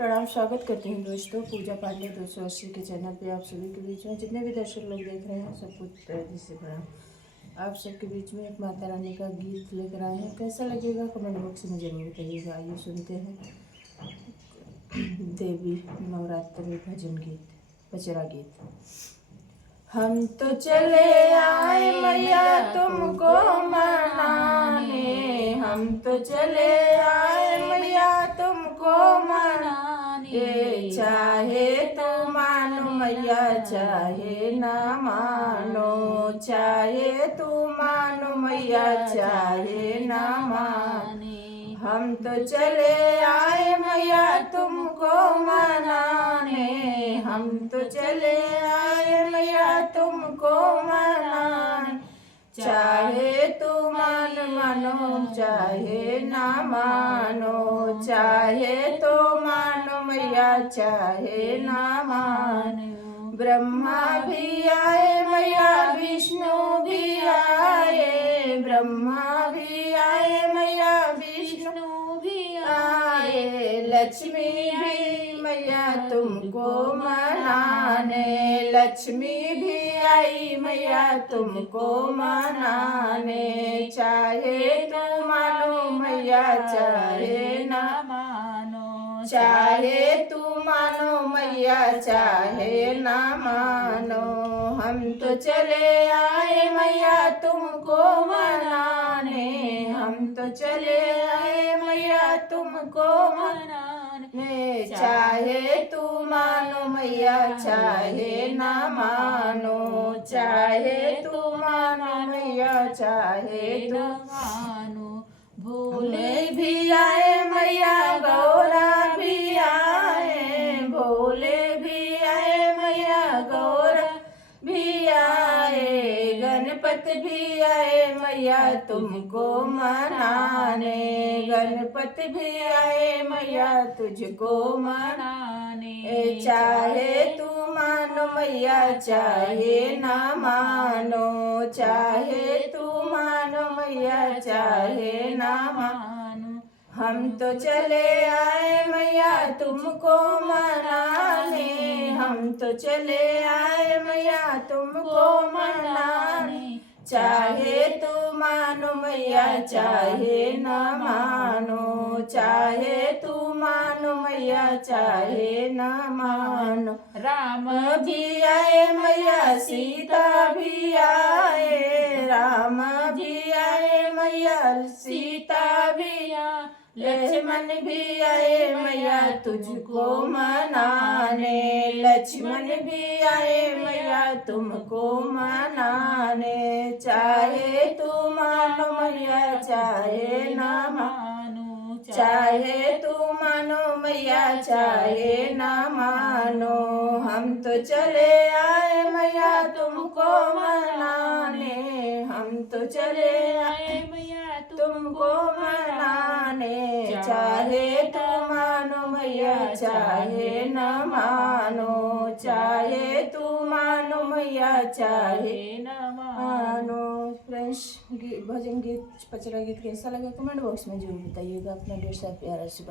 प्रणाम, स्वागत करती हूँ दोस्तों पूजा पांडे 280 के चैनल पे। आप सभी के बीच में जितने भी दर्शक लोग देख रहे हैं सबको दिल से प्रणाम। आप सबके बीच में एक माता रानी का गीत लेकर आए हैं, कैसा लगेगा कमेंट बॉक्स में जरूर बताइएगा। आइए सुनते हैं देवी नवरात्रि भजन गीत, पचरा गीत। हम तो चले आए मैया तुमको मनाने, हम तो चले आए मैया तुमको मनाने। चाहे तो मानो मैया चाहे ना मानो, चाहे तो मानो मैया चाहे ना माने। हम तो चले आए मैया तुमको मनाने, हम तो चले आए मैया तुमको मनाने। चाहे तू मानो चाहे ना मानो, चाहे तो मानो मैया चाहे ना मानो। ब्रह्मा भी आए मैया विष्णु भी आए, ब्रह्मा भी आए मैया विष्णु भी आए। लक्ष्मी भी मैया तुमको मनाने, लक्ष्मी भी आई मैया तुमको मनाने। चाहे तो मानो मैया चाहे ना मानो, चाहे तू मानो मैया चाहे ना मानो। हम तो चले आए मैया तुमको मनाने, हम तो चले आए मैया तुमको मनाने। चाहे तू मानो मैया चाहे ना मानो, चाहे तू मानो मैया चाहे ना मानो। भोले भी आए मैया गौरा भी आए, भोले भी आए मैया गौरा भी आए। गणपति भी आए मैया तुमको मनाने, गणपति भी आए मैया तुझको मनाने। चाहे तू मानो मैया चाहे ना मानो, चाहे तू मानो मैया चाहे ना मानो। हम तो चले आए मैया तुमको मनाने, हम तो चले आए मैया तुमको मनाने। चाहे तू मानो मैया चाहे ना मानो, चाहे तू मानो मैया चाहे ना मानो। राम भी आए मैया सीता भी आए, राम भी आए मैया सीता भी आए। लक्ष्मण भी आए मैया तुझको मनाने, लक्ष्मण भी आए मैया तुमको मनाने। चाहे तू मानो मैया चाहे ना मानो, चाहे तू मानो मैया चाहे ना मानो। हम तो चले आए मैया तुमको मनाने, हम तो चले आए मैया तुमको मनाने। चाहे तू मानो मैया चाहे ना मानो, चाहे तू मानो मैया चाहे ना मानो। फ्रेंड्स, भजन गीत पचरा गीत कैसा लगा कमेंट बॉक्स में जरूर बताइएगा। अपना ढेर सारा प्यार से